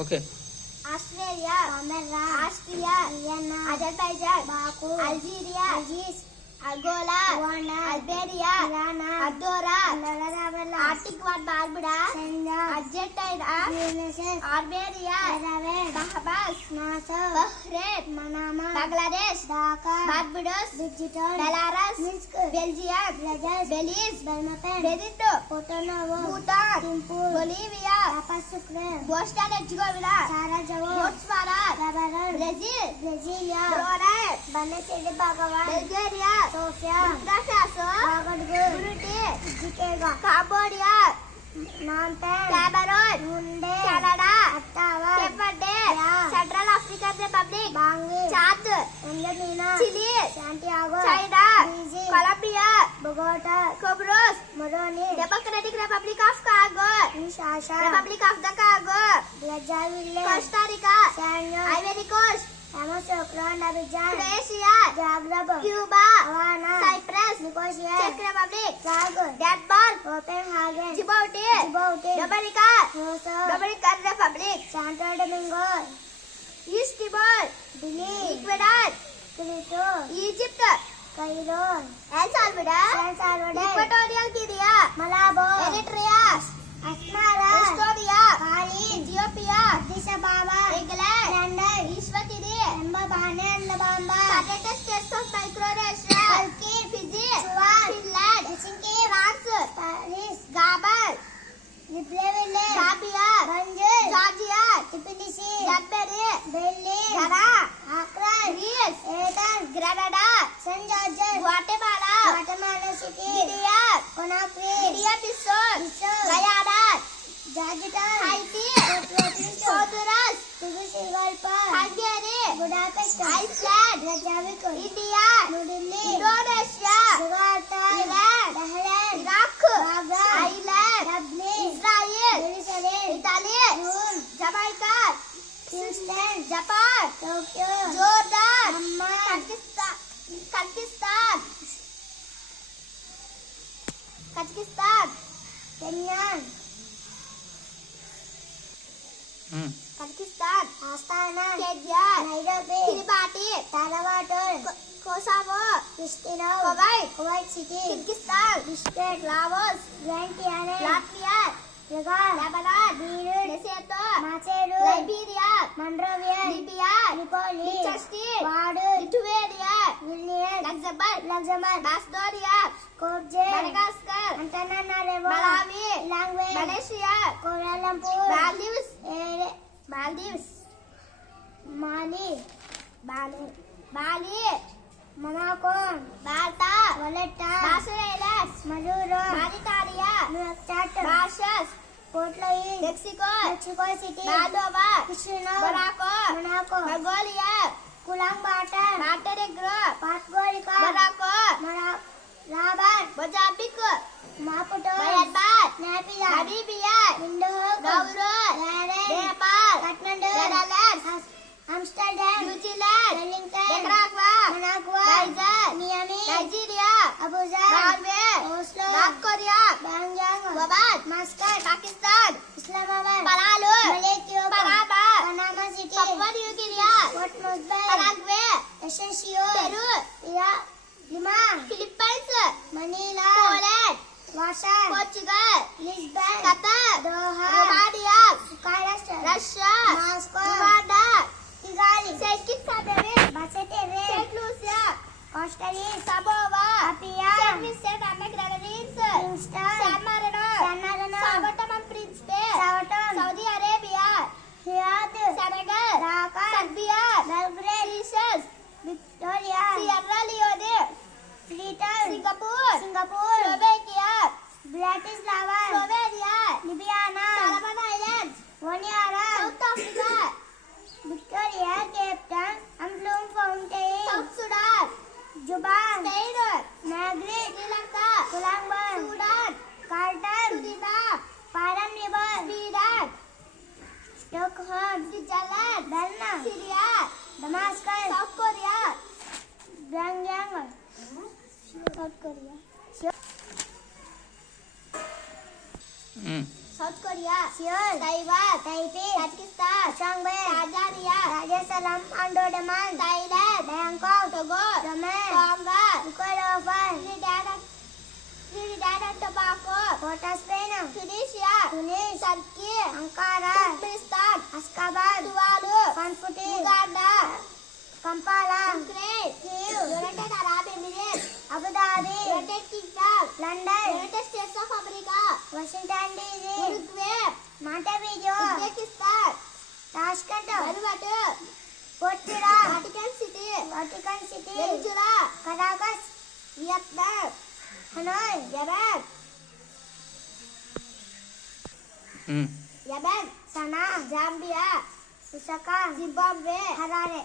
Okay. Australia, Austria, Azerbaijan, Baku, Algeria, Angola, Albania, Andorra, ఆర్టిక్ వన్ Barbuda, Argentina, Armenia, Bahamas, Bahrain, Bangladesh, Barbados, Belarus, Belgium, Belize, Benin, Bhutan, Bolivia, Bosnia Herzegovina, Botswana, Brazil, Brasilia, Brunei, Bulgaria, Sofia, Burkina Faso, Burundi, Cambodia, Cameroon, Canada, Cape Verde, Central African Republic, Chad, Chile, China, Colombia, Bogota, Comoros, Moroni, Democratic Republic of Congo, Republic of the Congo, Costa Rica, Ivory Coast, Croatia, Cuba, Cyprus, చెక్ Republic, Denmark, Djibouti, Dominican Republic, శాంటో Domingo, East Timor, Ecuador, Egypt, Cairo, El Salvador, Equatorial Guinea, Malabo, Eritrea, Asmara, Estonia, Mali, Ethiopia, Addis Ababa, England, London, Eswatini, Mbabane, అండమాంబా, United States of Micronesia, Turkey, Fiji, Finland, Helsinki, France, Paris, Gabon, Libreville, Zambia, Banjul, Georgia, Tbilisi, డన్బెరీ, బెల్లీ, Ghana, Accra, Greece, Athens, Grenada, Saint George's, Guatemala, City, Guinea, Conakry, Guinea Bissau, Guyana, Georgetown, Haiti, Honduras, Tegucigalpa, Hungary, Budapest, Iceland, Reykjavik, India, New Delhi, Indonesia, Jakarta, Iran, Bahrain, Iraq, Baghdad, Ireland, Dublin, Israel, Jerusalem, Italy, Rome, Jamaica, Houston, Japan, Tokyo, Jordan, Amman, Kazakhstan, Kenya, Kazakhstan, Astana, Kenya, Nairobi, Kiribati, తారావాటోన్, Kosovo, Pristina, Kuwait City, Kyrgyzstan, Bishkek, Laos, Vientiane, Latvia, Lebanon, Beirut, Lesotho, Maseru, Liberia, Monrovia, Libya, Tripoli, Liechtenstein, Vaduz, Lithuania, Vilnius, Luxembourg, Macedonia, Skopje, Madagascar, Antananarivo, Malawi, Lilongwe, Malaysia, Kuala Lumpur, Maldives, Bali, Monaco, Malta, Valletta, Barcelona, Majuro, Mauritania, New York, Mauritius, Port Louis, Mexico City, Moldova, Chisinau, Monaco, Mongolia, Ulaanbaatar, Montenegro, పాడ్గోరికా, Monaco, Rabat, Mozambique, Maputo, Myanmar, Namibia, Nauru, Nepal, Kathmandu, Netherlands, Amsterdam, New Zealand, Wellington, Nicaragua, Managua, Miami, Nigeria, Abuja, Norway, Oslo, North Korea, Pyongyang, Oman, Muscat, Pakistan, Islamabad, Palau, Malaysia, Panama City, Papua New Guinea, Port Moresby, Paraguay, Asuncion, Peru, Lima, Philippines, Manila, Poland, Warsaw, Portugal, Lisbon, Qatar, Doha, Romania, Bucharest, Russia, Moscow, Rwanda, Kigali, Saint Kitts and Nevis, Basseterre, Saint Lucia, Costa Rica, Samoa, Apia, Saint Vincent and Grenadines, Kingston, San Marino, Sao Tome and Principe, Saudi Arabia, Riyadh, Senegal, Dhaka, Serbia, Belgrade, Seychelles, Victoria, Sierra Leone, Freetown, Singapore, Slovakia, Bratislava, Slovenia, Ljubljana, Solomon Islands, Honiara, South Africa, Victoria, Cape Town, Bloemfontein, South Sudan, Juba, Spain, Madrid, Sri Lanka, Colombo, Sudan, Khartoum, Suriname, Paramaribo, Sweden, Stockholm, Switzerland, Bern, Syria, Damascus, South Korea, Pyongyang, South Korea, South Korea, Seoul, Taiwan, Taipei, Kazakhstan, Jerusalem, Andaman, Thailand, Bangkok, Togo, Yemen, Congo, Nicaragua, Trinidad and Tobago, Port of Spain, Tunisia, Tunis, Turkey, Ankara, Turkmenistan, Ashgabat, Tuvalu, Kanfuti, Uganda, Kampala, Ukraine, Kyiv, United Arab Emirates, Abu Dhabi, United Kingdom, London, United States of America, Washington DC, Uruguay, Montevideo, Uzbekistan, Tashkent, Vanuatu, Portugal, Vatican City, Venezuela, Caracas, Vietnam, Hanoi, Yemen, Sanaa, Zambia, Lusaka, Zimbabwe, Harare.